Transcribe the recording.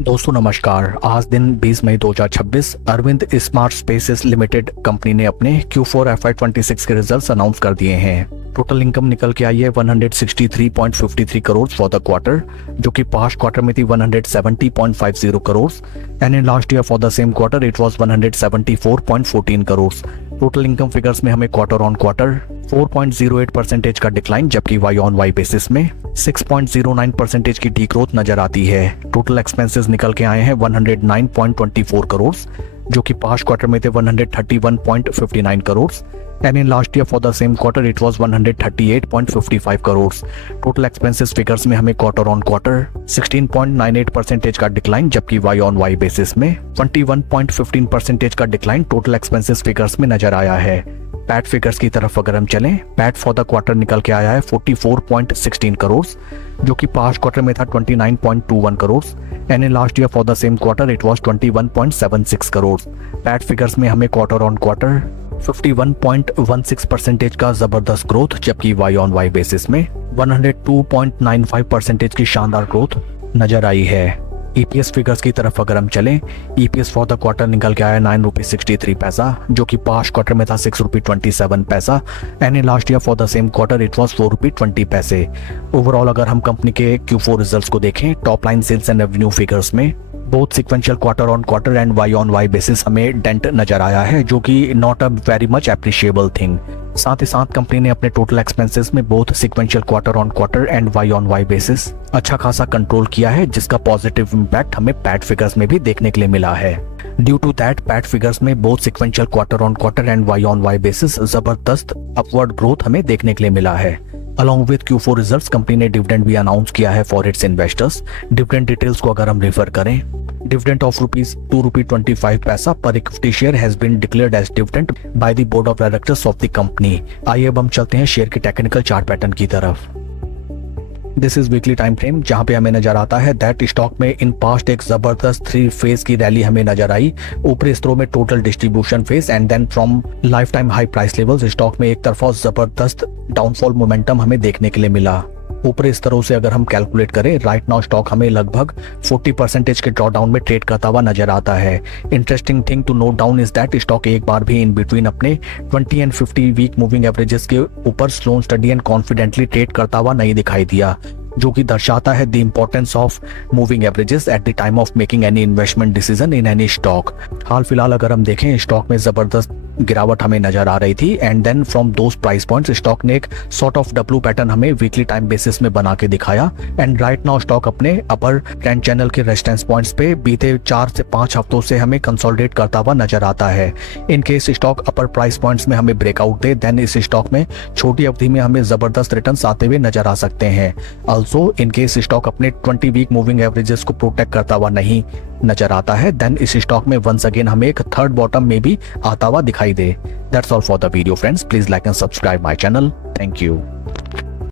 दोस्तों नमस्कार। आज दिन 20 मई 2026 Arvind smart spaces limited company ने अपने Q4 FY26 के रिजल्ट्स अनाउंस कर दिए हैं। टोटल इनकम निकल के आई है 163.53 करोड़ फॉर द क्वार्टर, जो कि पास्ट क्वार्टर में थी 170.50 crore and in last year for the same quarter it was 174.14 crore. Total income figures में हमें क्वार्टर ऑन क्वार्टर 4.08% का डिक्लाइन, जबकि वाई ऑन वाई बेसिस में 6.09% की डी ग्रोथ नजर आती है। टोटल एक्सपेंसेस निकल के आए हैं 109.24 करोड़, जो कि पास्ट क्वार्टर में थे 131.59 crore and in last year for the same quarter it was 138.55 crore. Total expenses figures में हमें क्वार्टर ऑन क्वार्टर 16.98% का डिक्लाइन, जबकि वाई ऑन वाई बेसिस में 21.15% का डिक्लाइन टोटल एक्सपेंसेस फिगर्स में नजर आया है। पैट फिगर्स की तरफ अगर हम चलें, पैट फॉर द क्वार्टर निकल के आया है 44.16 करोड़, जो कि पास्ट क्वार्टर में था 29.21 crore and in last year for the same quarter it was 21.76 crore. PAT figures में हमें क्वार्टर ऑन क्वार्टर 51.16% का जबरदस्त ग्रोथ, जबकि वाई ऑन वाई बेसिस में 102.95% की शानदार ग्रोथ नजर आई है। ईपीएस फिगर्स की तरफ अगर हम चलें, ईपीएस फॉर द क्वार्टर निकल के आया 9.63 पैसा, जो कि पास्ट क्वार्टर में था 6.27 पैसा and in last year for the same quarter it was 4.20 पैसे। ओवरऑल अगर हम कंपनी के Q4 रिजल्ट्स को देखें, top line sales and revenue figures में both sequential quarter on quarter and Y on Y basis हमें डेंट नजर आया है, जो कि not a very much appreciable thing. साथ ही साथ कंपनी ने अपने टोटल एक्सपेंसेस में both sequential quarter on quarter and Y on Y basis अच्छा खासा कंट्रोल किया है, जिसका पॉजिटिव इंपैक्ट हमें पैट फिगर्स में भी देखने के लिए मिला है। Due to that PAT figures में both sequential quarter on quarter and Y on Y basis जबरदस्त अपवर्ड ग्रोथ हमें देखने के लिए मिला है। Along with Q4 results company ने डिविडेंड भी अनाउंस किया है for its investors. Dividend details को अगर हम रेफर करें, dividend of ₹2.25 per equity share has been declared as dividend by the board of directors of the company. आइए अब हम चलते हैं शेयर के टेक्निकल चार्ट पैटर्न की तरफ। This is weekly time frame, जहां पे हमें नजर आता है दैट स्टॉक में इन पास्ट एक जबरदस्त 3 फेज की रैली हमें नजर आई। ऊपरी स्तरों में total distribution phase and then from life time high price levels stock में एक तरफा जबरदस्त डाउनफॉल मोमेंटम हमें देखने के लिए मिला। ऊपरी स्तरों से अगर हम कैलकुलेट करें, राइट नाउ स्टॉक हमें लगभग 40% के ड्रॉडाउन में ट्रेड करता हुआ नजर आता है। Interesting thing to note down is that stock एक बार भी इन बिटवीन अपने 20 एंड 50 वीक मूविंग एवरेजेस के ऊपर slow steady and confidently trade करता हुआ नहीं दिखाई दिया, जो कि दर्शाता है the importance of moving averages at the time of making any investment decision in any stock. हाल फिलहाल अगर हम देखें, स्टॉक में जबरदस्त गिरावट हमें नजर आ रही थी and then from those price points stock ने एक सॉर्ट ऑफ डब्ल्यू पैटर्न हमें वीकली टाइम बेसिस में बना के दिखाया एंड राइट नाउ स्टॉक अपने अपर ट्रेंड चैनल के रेजिस्टेंस पॉइंट्स पे बीते 4 से 5 हफ्तों से हमें कंसोलिडेट करता हुआ नजर आता है। In case stock upper price points में हमें ब्रेकआउट दे, देन इस स्टॉक में छोटी अवधि में हमें जबरदस्त रिटर्न्स आते हुए नजर आ सकते हैं। ऑल्सो इन केस स्टॉक अपने 20 वीक मूविंग एवरेजेस को प्रोटेक्ट करता हुआ नहीं नजर आता है, देन इस स्टॉक में वंस अगेन हमें एक थर्ड बॉटम में भी आता हुआ दिखाई दे। That's all for the video friends. Please like and subscribe my channel. Thank you.